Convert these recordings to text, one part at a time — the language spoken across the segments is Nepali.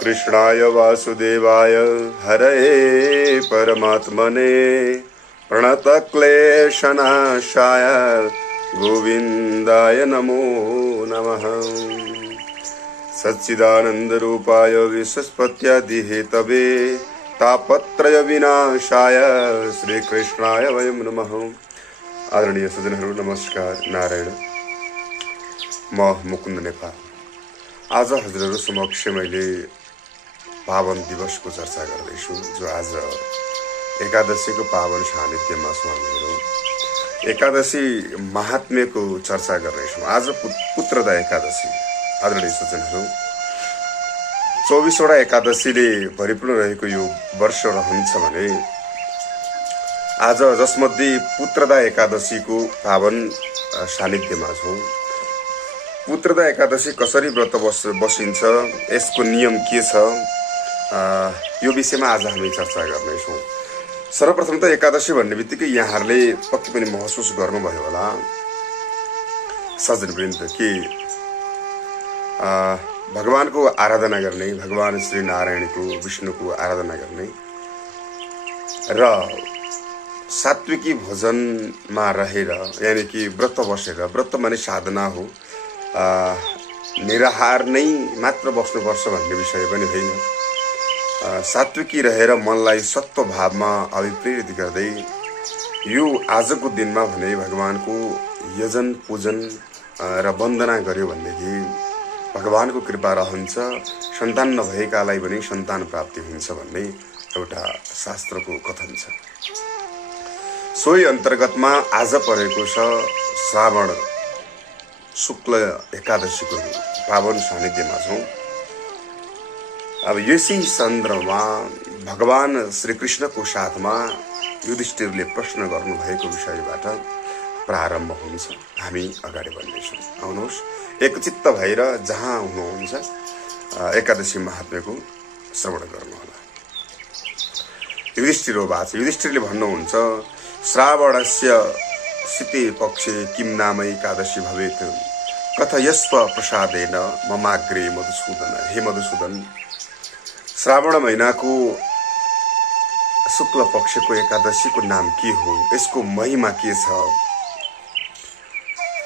कृष्णाय वासुदेवाय हरये परमात्मने प्रणतक्लेशनाशाय गोविन्दाय नमो नमः। सच्चिदानन्दरूपाय विश्वस्पत्यादिहेतवे तापत्रय विनाशाय श्रीकृष्णाय वयं नमः। आदरणीय सज्जनहरू नमस्कार, नारायण। म मुकुन्द नेपाल। आज हजुरहरू समक्ष मैले पावन दिवसको चर्चा गर्दैछु, जो आज एकादशीको पावन सान्निध्यमा छौँ। हामीहरू एकादशी महात्म्यको चर्चा गर्दैछौँ। आज पुत्रदा एकादशी। आदरणीय सज्जनहरू, 24वटा एकादशीले भरिपूर्ण रहेको यो वर्ष रहन्छ भने आज जसमध्ये पुत्रदा एकादशीको पावन सान्निध्यमा छौँ। पुत्रदा एकादशी कसरी व्रत बसिन्छ, यसको नियम के छ, यो विषयमा आज हामी चर्चा गर्नेछौँ। सर्वप्रथम त एकादशी भन्ने बित्तिकै यहाँहरूले पक्कै पनि महसुस गर्नुभयो होला सज्जनवृन्द कि भगवानको आराधना गर्ने, भगवान श्री नारायणको विष्णुको आराधना गर्ने र सात्विकी भोजनमा रहेर, यानि कि व्रत बसेर, व्रत माने साधना हो, निराहार नै मात्र बस्नुपर्छ भन्ने विषय पनि होइन। सात्विकी रहेर मनलाई सत्व भावमा अभिप्रेरित गर्दै यो आजको दिनमा भने भगवानको यजन पूजन र वन्दना गर्यो भनेदेखि भगवानको कृपा रहन्छ, सन्तान नभएकालाई पनि सन्तान प्राप्ति हुन्छ भन्ने एउटा शास्त्रको कथन छ। सोही अन्तर्गतमा आज परेको छ श्रावण शुक्ल एकादशीको पावन सान्निध्यमा छौँ। अब यसै सन्दर्भमा भगवान श्रीकृष्णको साथमा युधिष्ठिरले प्रश्न गर्नुभएको विषयबाट प्रारम्भ हुन्छ। हामी अगाडि बढ्नेछौँ। आउनुहोस्, एकचित्त भएर जहाँ हुनुहुन्छ एकादशी महात्म्यको श्रवण गर्नुहोला। युधिष्ठिरले भन्नुहुन्छ, श्रावणस्य शीते पक्षे किं नाम एकादशी भवेत् कथयस्व प्रसादेन ममाग्रे मधुसूदन। हे मधुसूदन, श्रावण महिनाको शुक्ल पक्षको एकादशीको नाम के हो, यसको महिमा के छ,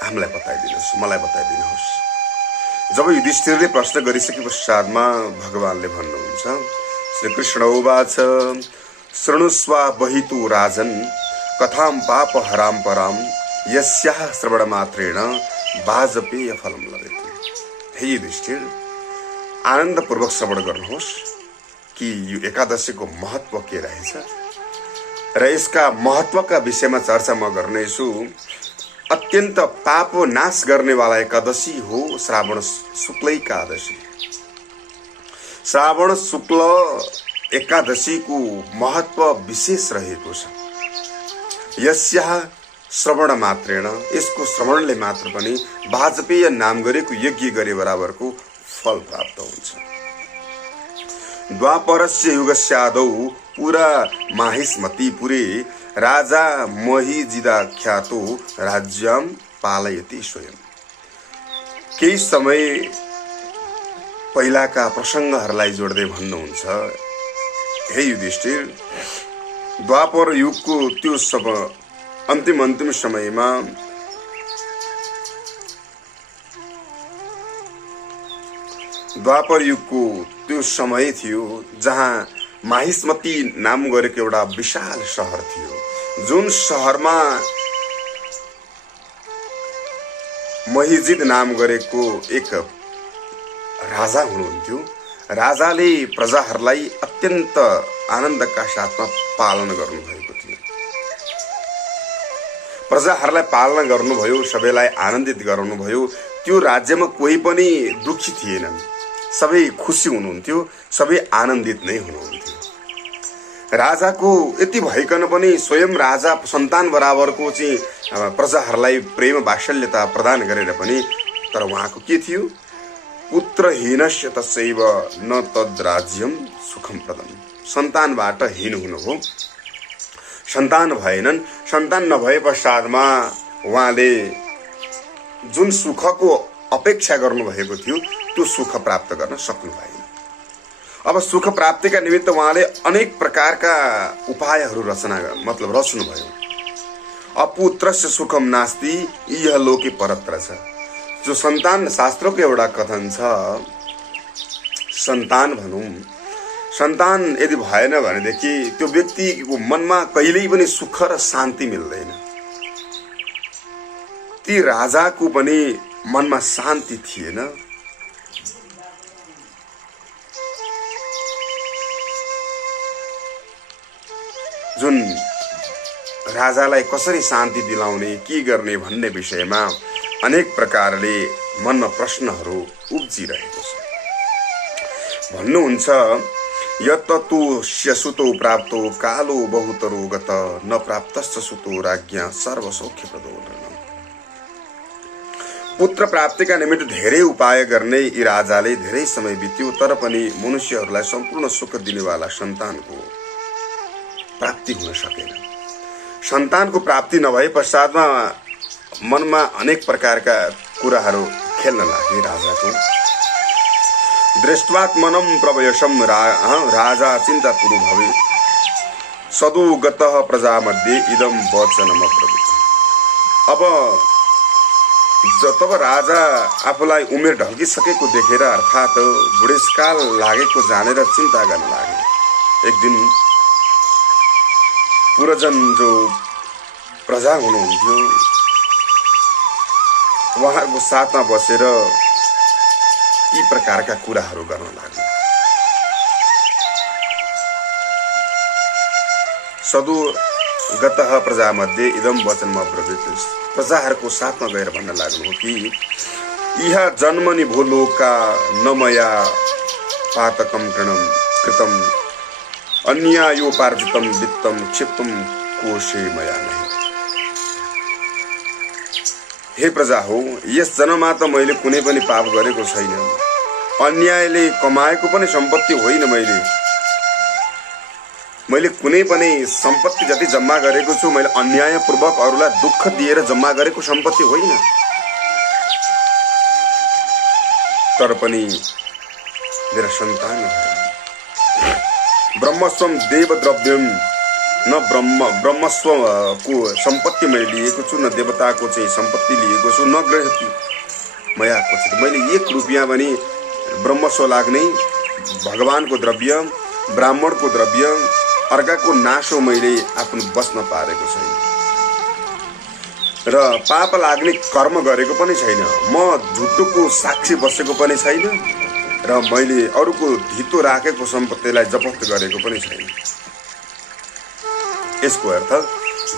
हामीलाई बताइदिनुहोस्, मलाई बताइदिनुहोस्। जब युधिष्ठिरले प्रश्न गरिसके पश्चातमा भगवानले भन्नुहुन्छ, श्रीकृष्ण उवाच शृणुस्व बहितु राजन कथां पाप हराम पराम यस्याः श्रवण मात्रेण वाजपेय फलम लभेत। हे युधिष्ठिर, आनन्दपूर्वक श्रवण गर्नुहोस् कि यो एकादशीको महत्व के रहेछ र यसका महत्वका विषयमा चर्चा म गर्नेछु। अत्यन्त पाप नाश गर्नेवाला एकादशी हो श्रावण शुक्ल एकादशी। श्रावण शुक्ल एकादशीको महत्व विशेष रहेको छ। यस्याः श्रवण मात्रेण, यसको श्रवणले मात्र पनि वाजपेय नाम गरेको यज्ञ गरे बराबरको फल प्राप्त हुन्छ। द्वापरस्य युगस्यादौ पुरा माहिष्मतिपुरे राजा महिजिदाख्यातो राज्यम पालयति स्वयं। केही समय पहिलाका प्रसङ्गहरूलाई जोड्दै भन्नुहुन्छ, हे युधिष्ठिर, द्वापर युगको त्यो अन्तिम समयमा द्वापर युगको त्यो समय थियो जहाँ माहिष्मती नाम गरेको एउटा विशाल सहर थियो, जुन सहरमा महिजिद नाम गरेको एक राजा हुनुहुन्थ्यो। राजाले प्रजाहरूलाई अत्यन्त आनन्दका साथमा पालन गर्नुभएको थियो। प्रजाहरूलाई पालना गर्नुभयो, सबैलाई आनन्दित गराउनुभयो। त्यो राज्यमा कोही पनि दुखी थिएनन्, सबै खुसी हुनुहुन्थ्यो, सबै आनन्दित नै हुनुहुन्थ्यो। राजाको यति भइकन पनि स्वयं राजा सन्तान बराबरको चाहिँ प्रजाहरूलाई प्रेम वात्सल्यता प्रदान गरेर पनि तर उहाँको के थियो, पुत्रहीनस्य तस्यैव न तद्राज्यम सुखम प्रदम। सन्तानबाट हीन हुनुभयो, सन्तान भएनन्। सन्तान नभए पश्चातमा उहाँले जुन सुखको अपेक्षा गर्नुभएको थियो त्यो सुख प्राप्त गर्न सक्नु भएन। अब सुख प्राप्तिका निमित्त उहाँले अनेक प्रकारका उपायहरू रच्नुभयो। अपुत्रस्य सुखम नास्ति इहलोके परत्र छ। जो सन्तान, शास्त्रको एउटा कथन छ, सन्तान भनौँ, सन्तान यदि भएन भनेदेखि त्यो व्यक्तिको मनमा कहिल्यै पनि सुख र शान्ति मिल्दैन। ती राजाको पनि मनमा शान्ति थिएन। जुन राजालाई कसरी शान्ति दिलाउने, के गर्ने भन्ने विषयमा अनेक प्रकारले मनमा प्रश्नहरू उब्जिरहेको छ। भन्नुहुन्छ, यत तु सुतो प्राप्तो कालो बहुतरो गत न प्राप्तश्च सुतो राज्ञा सर्वसौख्य प्रदोलन। पुत्र प्राप्तिका निमित्त धेरै उपाय गर्ने यी राजाले धेरै समय बित्यो, तर पनि मनुष्यहरूलाई सम्पूर्ण सुख दिनेवाला सन्तानको प्राप्ति हुन सकेन। सन्तानको प्राप्ति नभए पश्चातमा मनमा अनेक प्रकारका कुराहरू खेल्न लागे राजाको। दृष्ट्वात्मनं प्रवयसम राजा चिन्तातुरो भवे सदो गतः प्रजामध्ये इदं वचनम अब्रवीत्। अब जब राजा आफूलाई उमेर ढल्किसकेको देखेर, अर्थात् बुढेसकाल लागेको जानेर चिन्ता गर्न लागे। एक दिन पुरजन जो प्रजा हुनुहुन्थ्यो, उहाँहरूको साथमा बसेर यी प्रकारका कुराहरू गर्न लाग्यो। सदो गतः प्रजामध्ये इदं वचनम अब्रवीत्। प्रजाहरूको साथमा गएर भन्न लाग्नु हो कि इह जन्मनि भूलोका न मया पातकम कृतम अन्यायोपार्जितम वित्तम क्षिप्तम कोशे मया नहीं। हे प्रजा हो, यस जन्ममा त मैले कुनै पनि पाप गरेको छैन। अन्यायले कमाएको पनि सम्पत्ति होइन। मैले कुनै पनि सम्पत्ति जति जम्मा गरेको छु, मैले अन्यायपूर्वक अरूलाई दुःख दिएर जम्मा गरेको सम्पत्ति होइन। तर पनि मेरा सन्तान ब्रह्मस्वम देवद्रव्यम, न ब्रह्मस्वको सम्पत्ति मैले लिएको छु, न देवताको चाहिँ सम्पत्ति लिएको छु, न गृहस्थी मया क्वचित। मैले 1 रुपियाँ पनि ब्रह्मस्व लाग्ने भगवानको द्रव्य, ब्राह्मणको द्रव्य, अर्काको नासो मैले आफ्नो बस्न पारेको छैन र पाप लाग्ने कर्म गरेको पनि छैन। म झुटुको साक्षी बसेको पनि छैन र मैले अरूको धितो राखेको सम्पत्तिलाई जफत गरेको पनि छैन। यसको अर्थ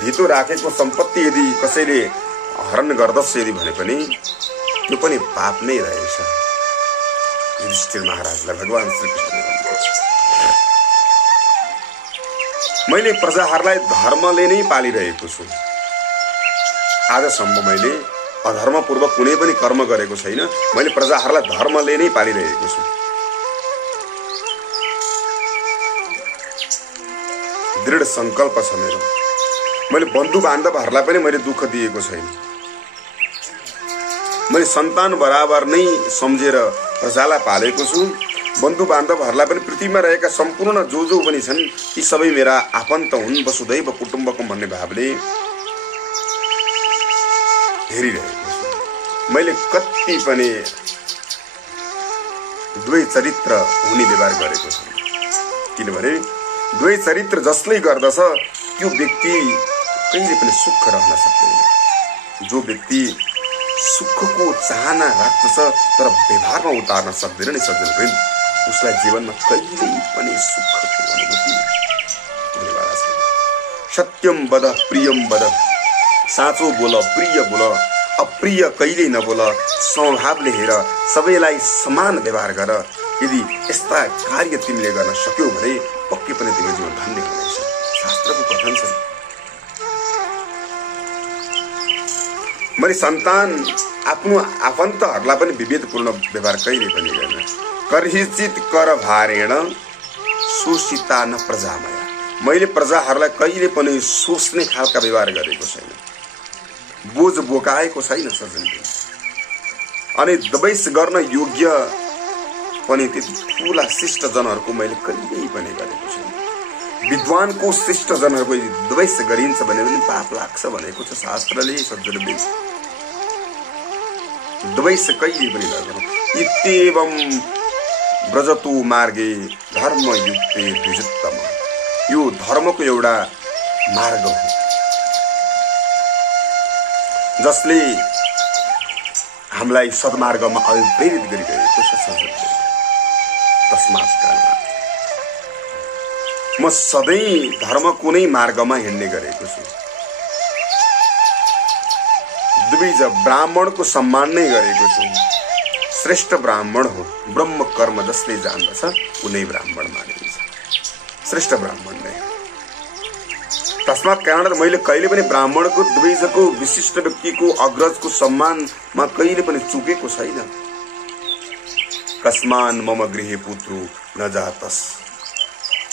धितो राखेको सम्पत्ति यदि कसैले हरण गर्दछ यदि भने पनि त्यो पनि पाप नै रहेछ। युधिष्ठिर महाराजलाई भगवान श्रीकृष्णले भन्नुहुन्छ, मैले प्रजाहरूलाई धर्मले नै पालिरहेको छु। आजसम्म मैले अधर्मपूर्वक कुनै पनि कर्म गरेको छैन। मैले प्रजाहरूलाई धर्मले नै पालिरहेको छु। दृढ संकल्प छ मेरो। मैले बन्धु बान्धवहरूलाई पनि मैले दुःख दिएको छैन। मैले सन्तान बराबर नै सम्झेर प्रजालाई पालेको छु। बन्धु बान्धवहरूलाई पनि पृथ्वीमा रहेका सम्पूर्ण जो पनि छन् ती सबै मेरा आफन्त हुन्, वसुधैव कुटुम्बकम भन्ने भावले हेरिरहेको छु। मैले कति पनि दुवै चरित्र हुने व्यवहार गरेको छु। किनभने दुवै चरित्र जसले गर्दछ त्यो व्यक्ति कहिले पनि सुख रहन सक्दैन। जो व्यक्ति सुखको चाहना राख्दछ तर व्यवहारमा उतार्न सक्दैन नि सज्जन, उसलाई जीवनमा कहिल्यै पनि सुखको अनुभूति हुनेवाला छैन। सत्यम वद प्रियम वद, साँचो बोल, प्रिय बोल, अप्रिय कहिल्यै नबोल, स्वभावले हेर, सबैलाई समान व्यवहार गर। यदि यस्ता कार्य तिमीले गर्न सक्यौ भने पक्कै पनि तिम्रो जीवन धन्य हुनेछ। शास्त्रको कथन छ। मैले सन्तान आफ्नो आफन्तहरूलाई पनि विभेदपूर्ण व्यवहार कहिले पनि गर्न। कर्हिचित कर भारेण शोषिता न प्रजामया। मैले प्रजाहरूलाई कहिले पनि सोच्ने खालका व्यवहार गरेको छैन, बोझ बोकाएको छैन सज्जन। अनि दबाइस गर्न योग्य पनि त्यति ठुला शिष्टजनहरूको मैले कहिल्यै पनि गरेको छैन। विद्वानको शिष्टजनहरूको द्वेष गरिन्छ भने पनि पाप लाग्छ भनेको छ शास्त्रले। सज्जनले द्वेष कहिले पनि गर्दैन। इत्येवं ब्रजतु मार्गे धर्मयुक्ते द्विजुत्तम। यो धर्मको एउटा मार्ग हो जसले हामीलाई सद्मार्गमा अभिप्रेरित गरिरहेको छ। तस्मात् कारणात् म सधैँ धर्मको नै मार्गमा हिँड्ने गरेको छु। द्विज ब्राह्मणको सम्मान नै गरेको छु। श्रेष्ठ ब्राह्मण हो ब्रह्म कर्म जसले जान्दछ उनै ब्राह्मण मानिन्छ। श्रेष्ठ ब्राह्मण नै। तस्मात् कारण मैले कहिले पनि ब्राह्मणको द्विजको विशिष्ट व्यक्तिको अग्रजको सम्मानमा कहिले पनि चुकेको छैन। कस्मान मम गृहे पुत्रु न जातस्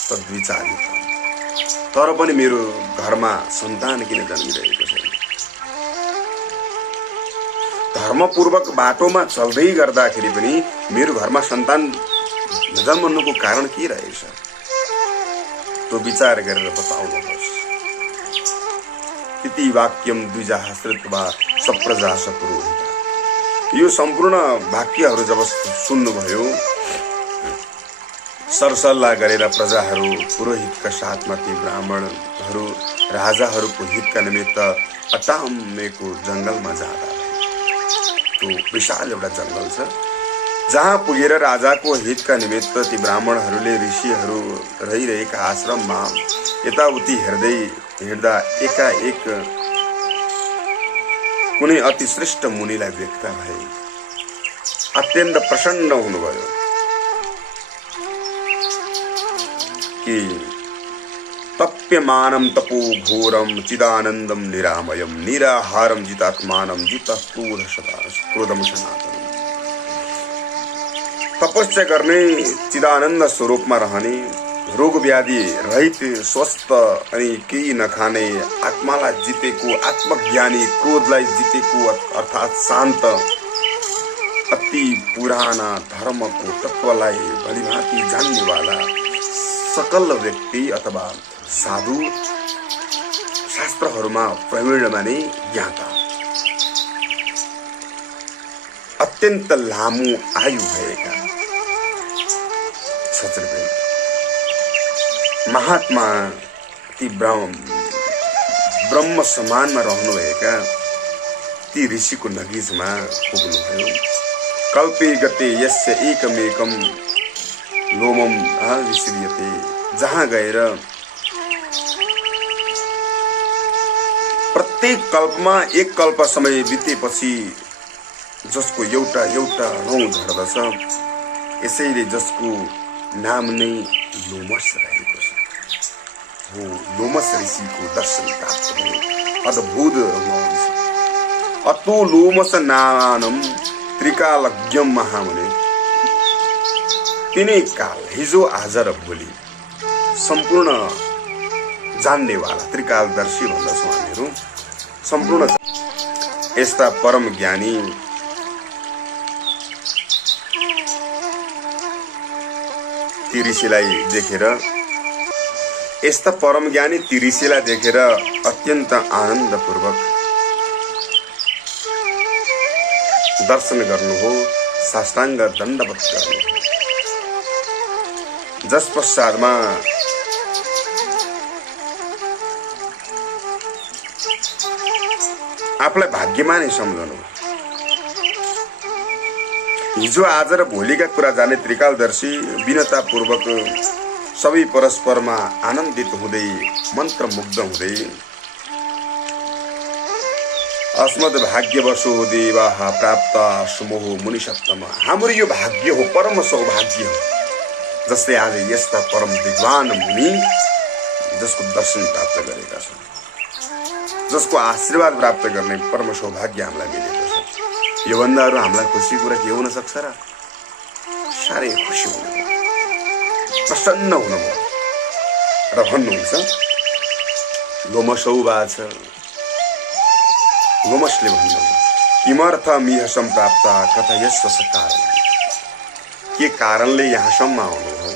तद्विचारित। तर पनि मेरो घरमा सन्तान किन जन्मिरहेको छैन? धर्मपूर्वक बाटोमा चल्दै गर्दाखेरि पनि मेरो घरमा सन्तान नजन्मनुको कारण के रहेछ? त्यो विचार गरेर बताउनुहोस्। इति वाक्यम द्विजाः श्रुत्वा सप्रजा सपुरोहित। यो सम्पूर्ण वाक्यहरू जब सुन्नुभयो सरसल्लाह गरेर प्रजाहरू पुरोहितका साथमा ती ब्राह्मणहरू राजाहरूको हितका निमित्त अटाम्मेको जङ्गलमा जाँदा त्यो विशाल एउटा जङ्गल छ जहाँ पुगेर राजाको हितका निमित्त ती ब्राह्मणहरूले ऋषिहरू रहिरहेका आश्रममा यताउति हेर्दै हिँड्दा एकाएक कुनै अति श्रेष्ठ मुनिलाई भेट्दा भए। अत्यन्त प्रसन्न हुनुभयो कि तप्यमानं तपो घोरम चिदानन्दम निरामयम निराहारम जितात्मानं जितः क्रोधम सनातनम। तपस्या गर्ने चिदानन्द स्वरूपमा रहने रोग व्याधि रहित स्वस्थ अनि केही नखाने आत्मालाई जितेको आत्मज्ञानी क्रोधलाई जितेको अर्थात् शान्त अति पुराना धर्मको तत्त्वलाई भलीभाँति जान्नेवाला सकल व्यक्ति अथवा साधु शास्त्रहरूमा प्रवीणमा नै ज्ञाता अत्यन्त लामो आयु भएका महात्मा ती ब्रह्म समानमा रहनुभएका ती ऋषिको नगिजमा पुग्नुभयो। कल्पे गते यस्य एकमेकम लोमम विश्रियते। जहाँ गएर प्रत्येक कल्पमा एक कल्प समय बितेपछि जसको एउटा एउटा रौँ झर्दछ यसैले जसको नाम नै लोमस रहेको छ हो लोमस ऋषिको दर्शन प्राप्त भयो। अद्भुत रहन्छ। अतो लोमस नानम त्रिकालज्ञम महामुने। तिनै काल हिजो आज र भोलि सम्पूर्ण जान्नेवाला त्रिकालदर्शी भन्दछौँ हामीहरू। सम्पूर्ण यस्ता परम ज्ञानी ती ऋषिलाई देखेर यस्ता परम ज्ञानी ती ऋषिलाई देखेर अत्यन्त आनन्दपूर्वक दर्शन गर्नु हो, साष्टाङ्ग दण्डवत गर्नु हो। जस पश्चातमा आफूलाई भाग्यमानी सम्झनु। हिजो आज र भोलिका कुरा जाने त्रिकालदर्शी विनतापूर्वक सबै परस्परमा आनन्दित हुँदै मन्त्रमुग्ध हुँदै अस्मद् भाग्यवशो देवाः प्राप्त सुमोह मुनिसप्तम। हाम्रो यो भाग्य हो, परम सौभाग्य हो जसले आज यस्ता परम विद्वान मुनि जसको दर्शन प्राप्त गरेका छौँ, जसको आशीर्वाद प्राप्त गर्ने परम सौभाग्य हामीलाई मिलेको छ। योभन्दा अरू हामीलाई खुसी कुरा के हुन सक्छ र? साह्रै खुसी हुनुभयो, प्रसन्न हुनुभयो र भन्नुहुन्छ लोमसौवाच। लोमसले भन्नुभयो किमर्थ मिह सम्प्राप्त कथयस्व सकार। के कारणले यहाँसम्म आउनुभयो,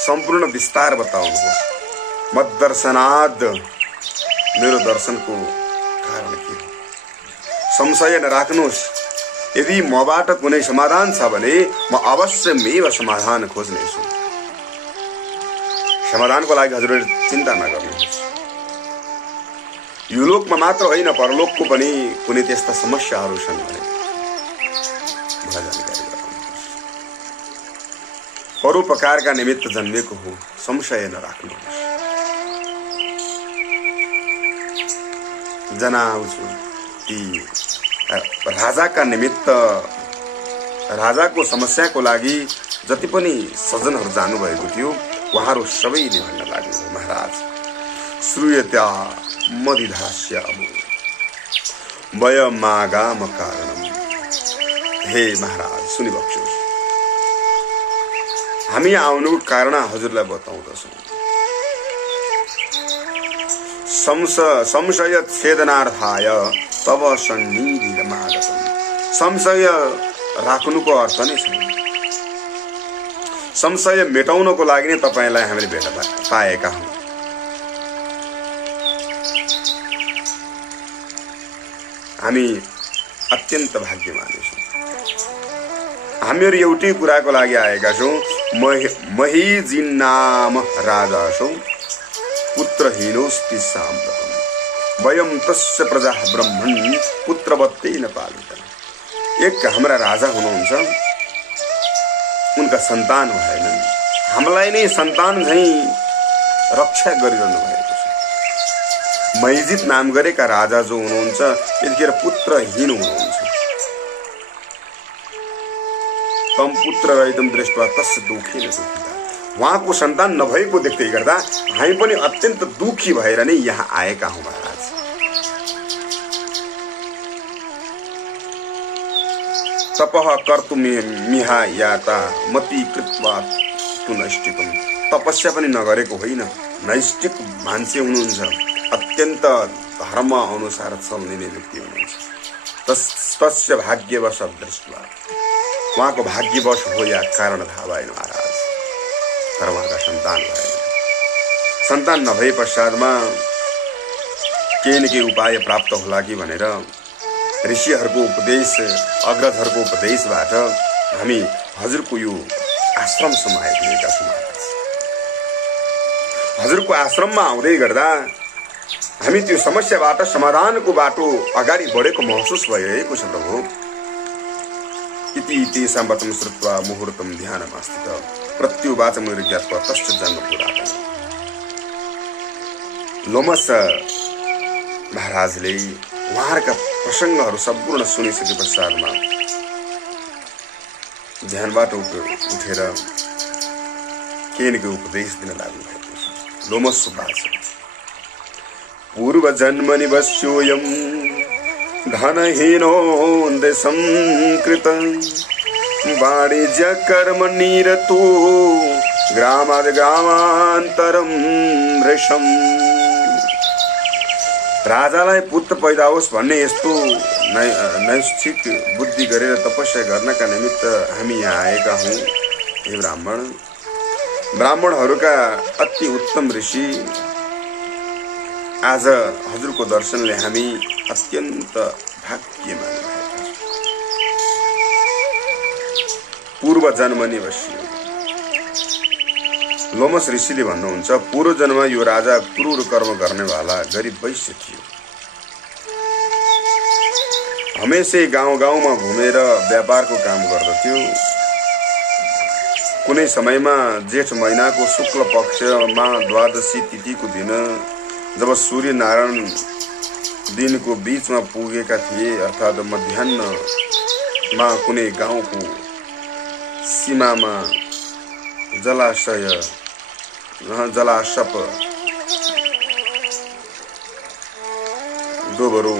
सम्पूर्ण विस्तार बताउनुहोस्। मद्दर्शनाद, मेरो दर्शनको कारण के हो? संशय नराख्नुहोस्। यदि मबाट कुनै समाधान छ भने म अवश्यमेव समाधान खोज्नेछु। समाधानको लागि हजुरले चिन्ता नगर्नुहोस्। यो लोकमा मात्र होइन, परलोकको पनि कुनै त्यस्ता समस्याहरू छन् भने मलाई जानकारी गराउनुहोस्। परोपकारका निमित्त जन्मेको हो, संशय नराख्नुहोस्। जनाउँछु ती राजाका निमित्त, राजाको समस्याको लागि जति पनि सज्जनहरू जानुभएको थियो उहाँहरू सबैले भन्न लाग्यो, महाराज श्रूयत्या मदिधास्यामो वयमागाम कारणम। हे महाराज सुनिबक्सोस्, हामी आउनुको कारण हजुरलाई बताउँदछौँ। संशय छेदनार्थाय तब सन्निधिमागतम्। संशय राख्नुको अर्थ नै छैन। संशय मेटाउनको लागि नै तपाईलाई हामीले भेट पाएका हौँ। हामी अत्यन्त भाग्यमानी छौँ। हामीहरू एउटै कुराको लागि आएका छौँ। महीजिन नाम राजा छौँ, पुत्रहीनोस्ति साम्प्रतम्। वयं तस्य प्रजा ब्रह्मन् पुत्रवत्तेन पालितम्। एक हाम्रा राजा हुनुहुन्छ, उनका सन्तान भएनन्। हामीलाई नै सन्तान झैँ रक्षा गरिरहनु भएको छ। महीजित नाम गरेका राजा जो हुनुहुन्छ यतिखेर पुत्रहीन हुनुहुन्छ। तम पुत्र रहितम दृष्ट्वा तस्य दुःखेन दुःखिता। उहाँको सन्तान नभएको देख्दै गर्दा हामी पनि अत्यन्त दुःखी भएर नै यहाँ आएका हौँ महाराज। तपः कर्तुमिहा याता मति कृत्वा तु नैष्टिकम्। तपस्या पनि नगरेको होइन, नैष्टिक मान्छे हुनुहुन्छ, अत्यन्त धर्म अनुसार चल्ने व्यक्ति हुनुहुन्छ। तस्य भाग्यवश दृष्ट्वा, उहाँको भाग्यवश हो या कारण थाहा भएन महाराज, तर उहाँका सन्तान भएन। सन्तान नभए पश्चातमा केही न केही उपाय प्राप्त होला कि भनेर ऋषिहरूको उपदेश, अग्रजहरूको उपदेशबाट हामी हजुरको यो आश्रमसम्म आइपुगेका छौँ महाराज। हजुरको आश्रममा आउँदै गर्दा हामी त्यो समस्याबाट समाधानको बाटो अगाडि बढेको महसुस भइरहेको छ प्रभु। इति तेषां वचनं श्रुत्वा मुहूर्तं ध्यानमास्थित प्रत्युवाचं ज्ञात्वा तस्य जन्म पुरातन। लोमस महाराजले उहाँहरूका प्रसङ्गहरू सम्पूर्ण सुनिसके पश्चातमा ध्यानबाट उठेर केही न केही उपदेश दिन लाग्नु भएको छ। लोमस सुभाष पूर्व जन्मनि वस्योऽयं धनहीनो देशंकृत वाणिज्य कर्म निरतो ग्रामाद् ग्रामान्तरं वृषम्। राजालाई पुत्र पैदा होस् भन्ने यस्तो नैष्ठिक बुद्धि गरेर तपस्या गर्नका निमित्त हामी यहाँ आएका हौँ। हे ब्राह्मण, ब्राह्मणहरूका अति उत्तम ऋषि, आज हजुरको दर्शनले हामी अत्यन्त भाग्यमानी भएका छौँ। पूर्व जन्मनि वश्य। लोमस ऋषिले भन्नुहुन्छ, पूर्व जन्म यो राजा क्रूर कर्म गर्नेवाला गरिब वैश्य थियो। हमेशै गाउँ गाउँमा घुमेर व्यापारको काम गर्दथ्यो। कुनै समयमा जेठ महिनाको शुक्ल पक्षमा द्वादशी तिथिको दिन जब सूर्य नारायण दिनको बीचमा पुगेका थिए, अर्थात् मध्याहमा कुनै गाउँको सीमामा जलाशप दोबरो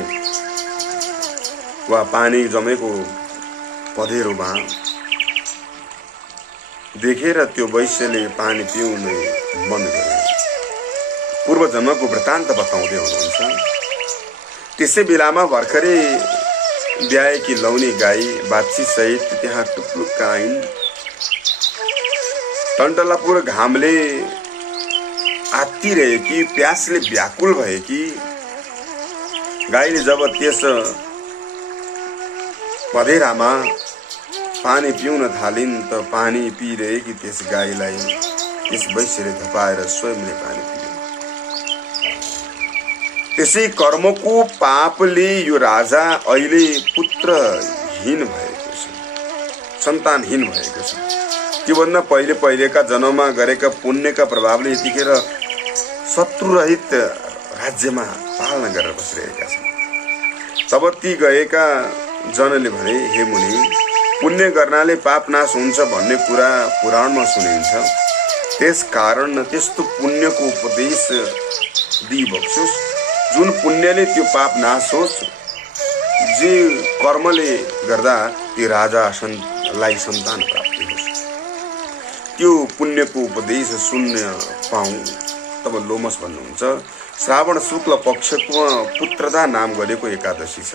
वा पानी जमेको पँधेरोमा देखेर त्यो वैश्यले पानी पिउने मन गर्यो। पूर्व जन्मको वृत्तान्त बताउँदै हुनुहुन्छ। त्यसै बेलामा भर्खरै ब्याएकी लौनी गाई बाछी सहित त्यहाँ टुप्लुक्क आइन् टन्टलापुर घामले आत्तिरहेकी, प्यासले व्याकुल भएकी गाईले जब त्यस पधेरामा पानी पिउन थालिन् त पानी पिइरहेकी त्यस गाईलाई त्यस वैश्यले धपाएर स्वयंले पानी पिए। त्यसै कर्मको पापले यो राजा अहिले पुत्रहीन भएको छ, सन्तानहीन भएको छ। त्योभन्दा पहिलेका जन्ममा गरेका पुण्यका प्रभावले यतिखेर शत्रुरहित राज्यमा पालना गरेर बसिरहेका छन्। तब ती गएका जनले भने, हे मुनि, पुण्य गर्नाले पाप नाश हुन्छ भन्ने कुरा पुराणमा सुनिन्छ। त्यस कारण त्यस्तो पुण्यको उपदेश दिइबक्सोस् जुन पुण्यले त्यो पाप नाश होस्, जे कर्मले गर्दा त्यो राजालाई सन्तान प्राप्ति होस्। त्यो पुण्यको उपदेश सुन्न पाऊँ। तब लोमस भन्नुहुन्छ, श्रावण शुक्ल पक्षको पुत्रदा नाम गरेको एकादशी छ।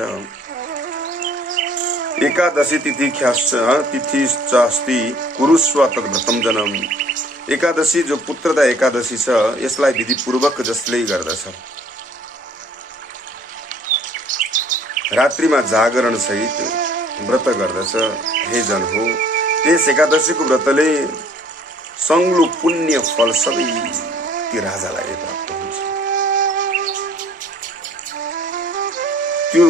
एकादशी तिथि अस्ति कुरुस्व तद्व्रतम जनम। एकादशी जो पुत्रदा एकादशी छ, यसलाई विधिपूर्वक जसले गर्दछ, रात्रिमा जागरण सहित व्रत गर्दछ, हे जन हो, त्यस एकादशीको व्रतले संग्लो पुण्य फल सबै ती राजालाई प्राप्त हुन्छ। त्यो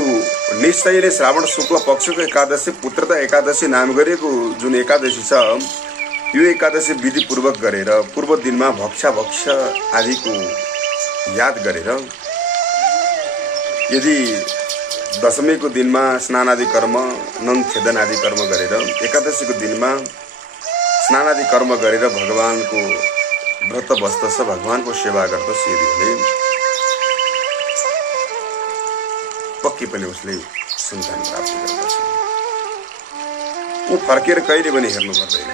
निश्चयले श्रावण शुक्ल पक्षको एकादशी पुत्रदा एकादशी नाम गरेको जुन एकादशी छ, यो एकादशी विधिपूर्वक गरेर पूर्व दिनमा भक्ष आदिको याद गरेर, यदि दशमीको दिनमा स्नान आदि कर्म, नङछेदन आदि कर्म गरेर, एकादशीको दिनमा स्नान आदि कर्म गरेर भगवानको व्रत बस्दछ, भगवानको सेवा गर्दछ, यदि भने पक्कै पनि उसले सन्तान प्राप्त गर्दछ। ऊ फर्केर कहिले पनि हेर्नु पर्दैन।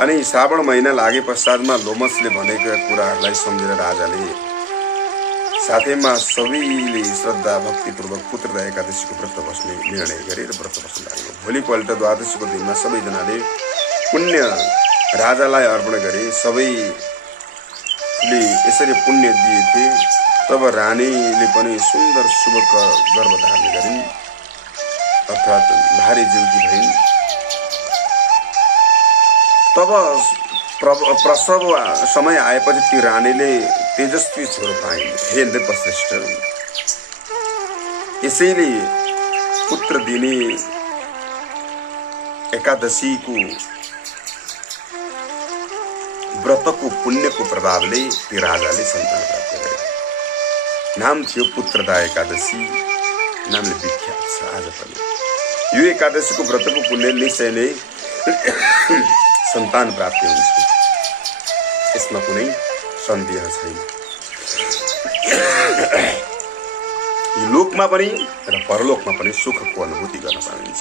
अनि श्रावण महिना लागे पश्चातमा लोमसले भनेका कुराहरूलाई सम्झेर राजाले साथैमा सबैले श्रद्धा भक्तिपूर्वक पुत्रदा एकादशीको व्रत बस्ने निर्णय गरेर व्रत बस्न लाग्यो। भोलिपल्ट द्वादशीको दिनमा सबैजनाले पुण्य राजालाई अर्पण गरे। सबैले यसरी पुण्य दिएथे। तब रानीले पनि सुन्दर शुभ गर्भधारण गरिन्, अर्थात् भारी जीवकी भइन्। तब प्रसव समय आएपछि ती रानीले तेजस्वी छोरो पाइन्। हे नृपश्रेष्ठ, यसैले पुत्र दिने एकादशीको व्रतको पुण्यको प्रभावले ती राजाले सन्तान प्राप्त गरे। नाम थियो पुत्रदा एकादशी, नामले विख्यात छ आज पनि। यो एकादशीको व्रतको पुण्य निश्चय नै सन्तान प्राप्ति हुन्छ, यसमा कुनै सन्देह छैन। लोकमा पनि र परलोकमा पनि सुखको अनुभूति गर्न पाइन्छ।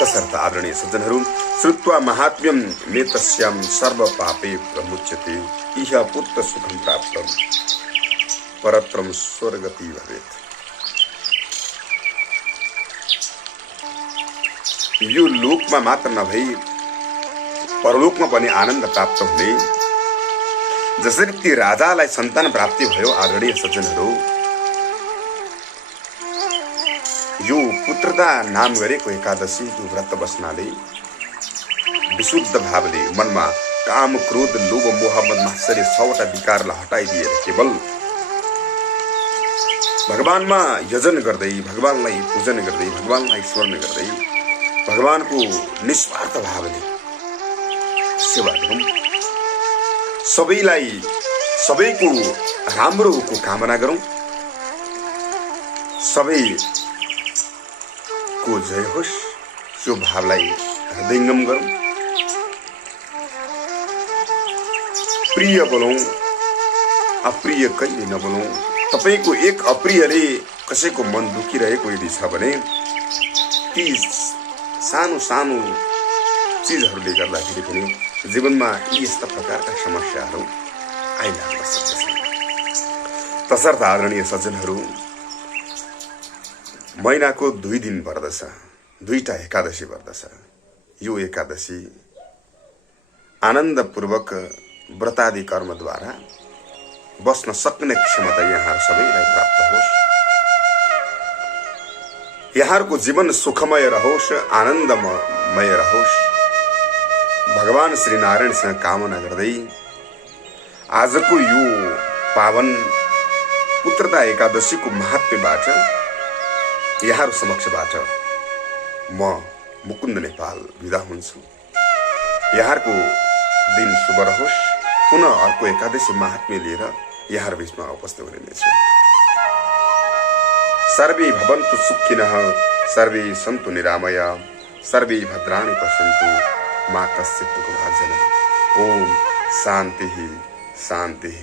तसर्थ आदरणीय सज्जनहरू, श्रुत्वा महात्म्यम मेतस्याम सर्व पापे प्रमुच्यते इह पुत्र सुखम प्राप्तम परत्रम स्वर्गति भवेत्। यो लोकमा मात्र नभई परलोकमा पनि आनन्द प्राप्त हुने जसरी ती राजालाई सन्तान प्राप्ति भयो। आदरणीय सज्जनहरू, यो पुत्रदा नाम गरेको एकादशीको व्रत बस्नाले विशुद्ध भावले मनमा काम, क्रोध, लोभ, मोह, मद, मात्सर्य 6वटा विकारलाई हटाइदिएर केवल भगवानमा यजन गर्दै, भगवानलाई पूजन गर्दै, भगवानलाई स्मरण गर्दै, भगवानको निस्वार्थ भावले सेवा गरौँ। सबैको राम्रोको कामना गरौँ। सबैको जय होस्, यो भावलाई हृदयङ्गम गरौँ। प्रिय बोलौँ, अप्रिय कहिले नबोलौँ। तपाईको एक अप्रियले कसैको मन दुखिरहेको यदि छ भने ती सानो सानो चिजहरूले गर्दाखेरि पनि जीवनमा यी यस्ता प्रकारका समस्याहरू आइलाग्न सक्दछन्। तसर्थ आदरणीय सज्जनहरू, महिनाको 2 दिन पर्दछ, 2टा एकादशी पर्दछ। यो एकादशी आनन्दपूर्वक व्रतादि कर्मद्वारा बस्न सक्ने क्षमता यहाँ सबैलाई प्राप्त होस्। यहाँको जीवन सुखमय रहोस्, आनन्दमय रहोस्। भगवान श्री नारायणसँग कामना गर्दै आजको यो पावन पुत्रता एकादशीको महात्म्यबाट यहाँहरु समक्षबाट म मुकुन्द नेपाल बिदा हुन्छु। यहाँहरुको दिन शुभ रहोस्। पुनः अर्को एकादशी महात्म्य लिएर यहाँहरु बीचमा उपस्थित हुनेछु। सर्वे भवन्तु सुखिनः, सर्वे सन्तु निरामय, सर्वे भद्राणि पश्यन्तु, मा कश्चित् दुःखभाग्। ओम शान्तिः शान्तिः